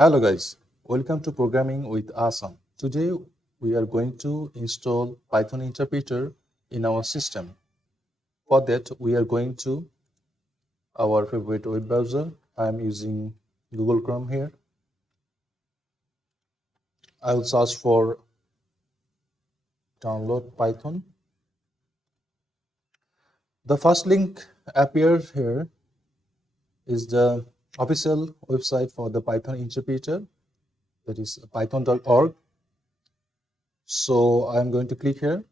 Hello guys, welcome to Programming with Asam. Today we are going to install Python interpreter in our system. For that we are going to our favorite web browser. I am using Google Chrome here. I will search for download Python. The first link appears here is the official website for the Python interpreter, that is python.org. So I'm going to click here.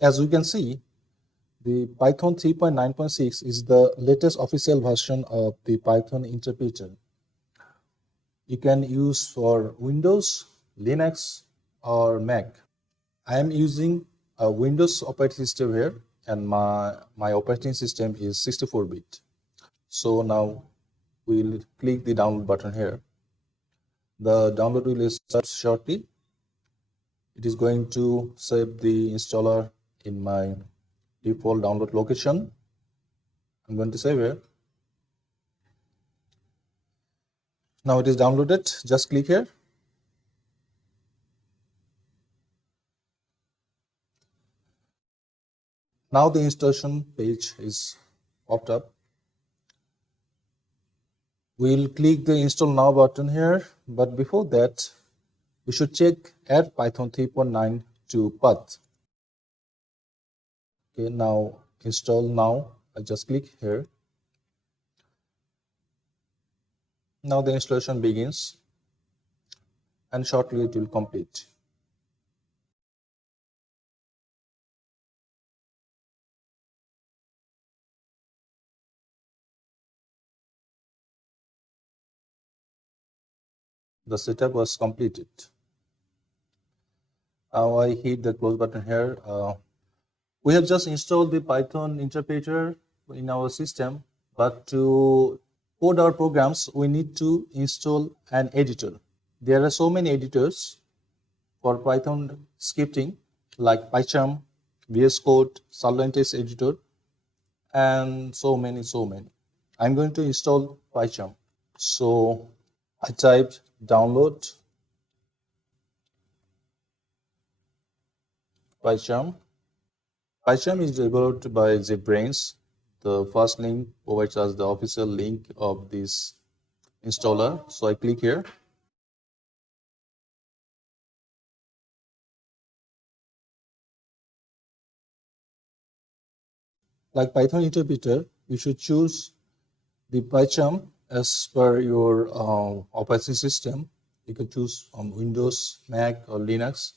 As we can see, the Python 3.9.6 is the latest official version of the Python interpreter. You can use for Windows, Linux, or Mac. I am using a Windows operating system here, and my operating system is 64-bit. So now we'll click the download button here. The download will start shortly. It is going to save the installer in my default download location. I'm going to save here. Now it is downloaded. Just click here. Now the installation page is popped up. We'll click the install now button here, but before that we should check add Python 3.9 to path. Okay, now install now. I just click here. Now the installation begins and shortly it will complete. The setup was completed. Now I hit the close button here. We have just installed the Python interpreter in our system, but to code our programs, we need to install an editor. There are so many editors for Python scripting, like PyCharm, VS Code, Sublime Text editor, and so many. I'm going to install PyCharm. So I typed download PyCharm. PyCharm is developed by JetBrains. The first link provides us the official link of this installer. So I click here. Like Python interpreter, you should choose the PyCharm as per your operating system. You can choose on Windows, Mac, or Linux.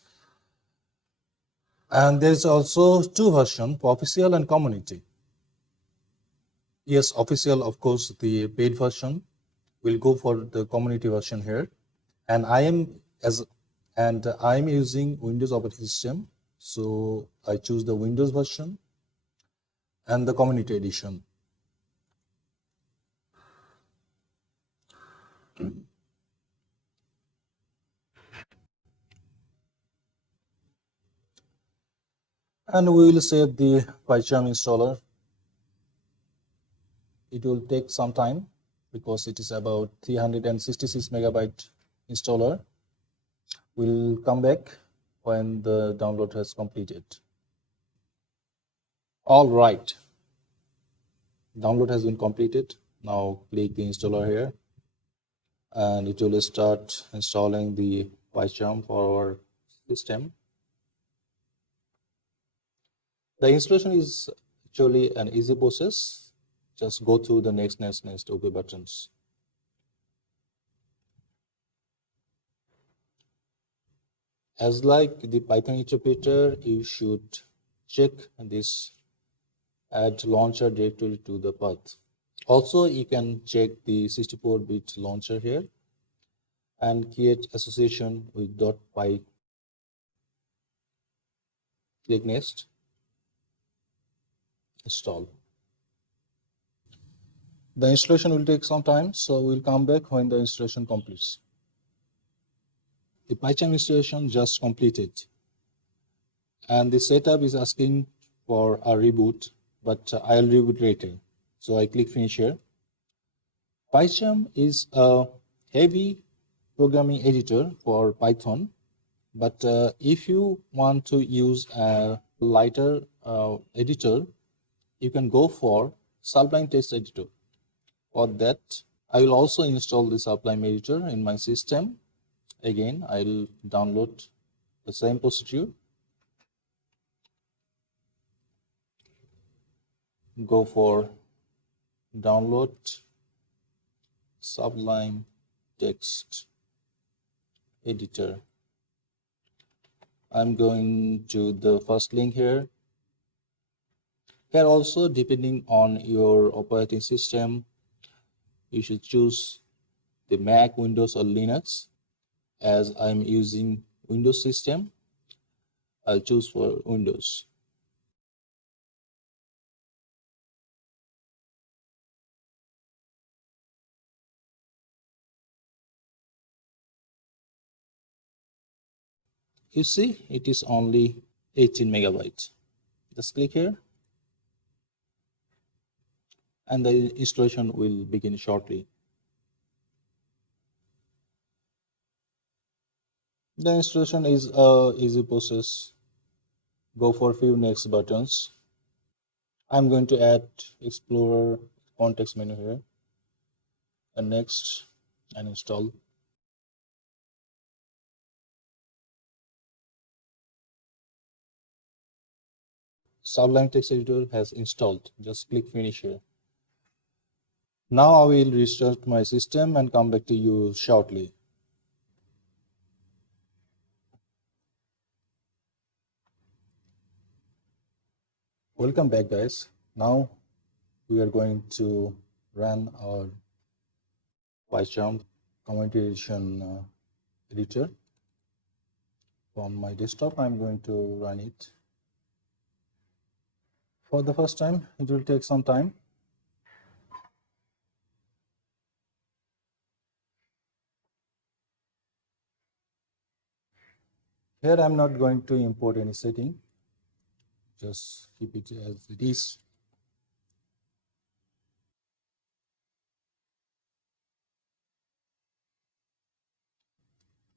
And there's also two versions, official and community. Yes, official, of course, the paid version. We'll go for the community version here. And I'm using Windows operating system, so I choose the Windows version and the community edition. And we will save the PyCharm installer. It will take some time because it is about 366 megabyte installer. We'll come back when the download has completed. All right, download has been completed. Now click the installer here and it will start installing the PyCharm for our system. The installation is actually an easy process. Just go through the next OK buttons. As like the Python interpreter, you should check this add launcher directory to the path. Also, you can check the 64-bit launcher here and create association with .py. Click next. Install. The installation will take some time, so we'll come back when the installation completes. The PyCharm installation just completed, and the setup is asking for a reboot, but I'll reboot later. So I click finish here. PyCharm is a heavy programming editor for Python, but if you want to use a lighter editor, you can go for Sublime Text Editor. For that, I will also install the Sublime Editor in my system. Again, I'll download the same procedure. Go for download Sublime Text Editor. I'm going to the first link here. Here also, depending on your operating system, you should choose the Mac, Windows, or Linux. As I'm using Windows system, I'll choose for Windows. You see, it is only 18 megabytes. Just click here, and the installation will begin shortly. The installation is a easy process. Go for few next buttons. I'm going to add Explorer context menu here, and next, and install. Sublime Text Editor has installed. Just click finish here. Now I will restart my system and come back to you shortly. Welcome back, guys. Now we are going to run our PyCharm Community Edition editor. From my desktop, I'm going to run it. For the first time, it will take some time. Here I'm not going to import any setting. Just keep it as it is.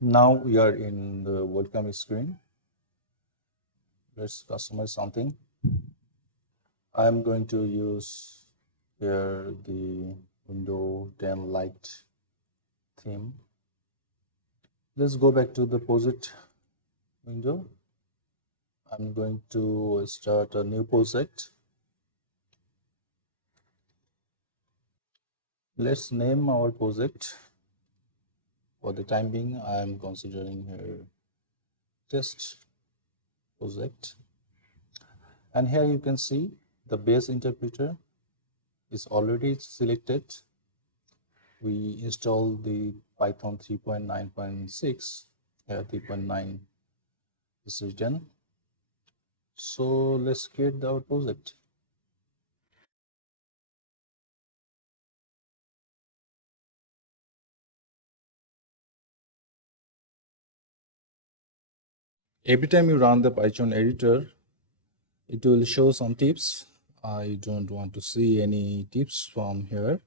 Now we are in the welcome screen. Let's customize something. I'm going to use here the Windows 10 Lite theme. Let's go back to the project window. I'm going to start a new project. Let's name our project. For the time being, I am considering here test project. And here you can see the base interpreter is already selected. We installed the Python 3.9.6. Here 3.9 is written. So let's create our project. Every time you run the PyCharm editor, it will show some tips. I don't want to see any tips from here.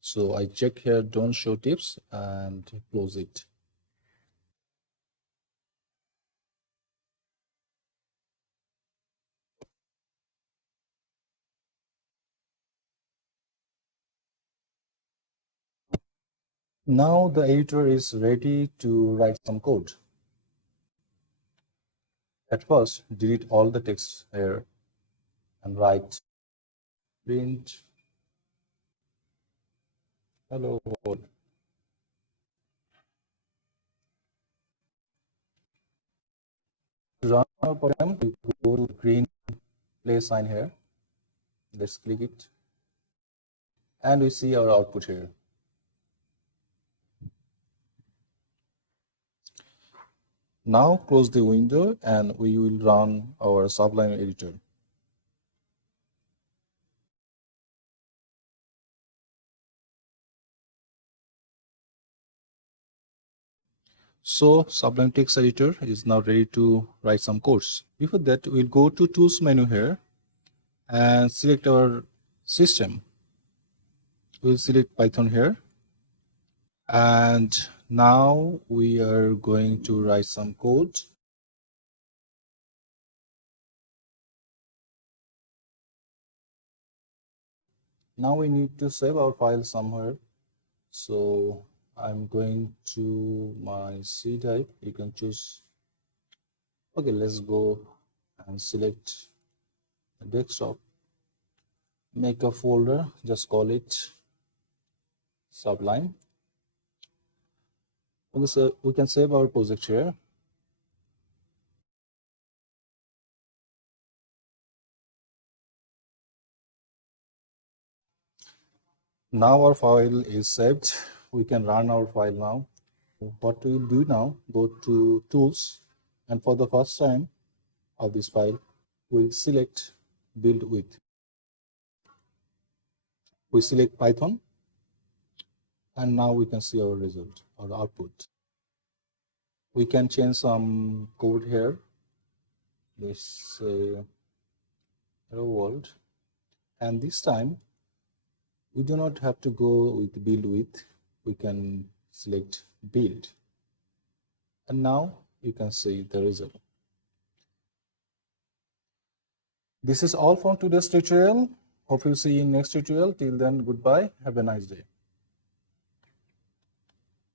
So I check here, don't show tips, and close it. Now the editor is ready to write some code. At first, delete all the text here and write print hello world. To run our program, we go to green play sign here. Let's click it. And we see our output here. Now close the window and we will run our Sublime editor. So Sublime Text Editor is now ready to write some codes. Before that, we'll go to Tools menu here and select our system. We'll select Python here And now we are going to write some code. Now we need to save our file somewhere. So I'm going to my C drive. You can choose. Okay, let's go and select desktop. Make a folder, just call it Sublime. We can save our project here. Now our file is saved. We can run our file now. What we will do now, go to tools, and for the first time of this file, we'll select build with. We select Python, and now we can see our result or output. We can change some code here. Let's say hello world, and this time we do not have to go with build with. We can select build, and now you can see the result. This is all from today's tutorial. Hope you see you in next tutorial. Till then, goodbye. Have a nice day.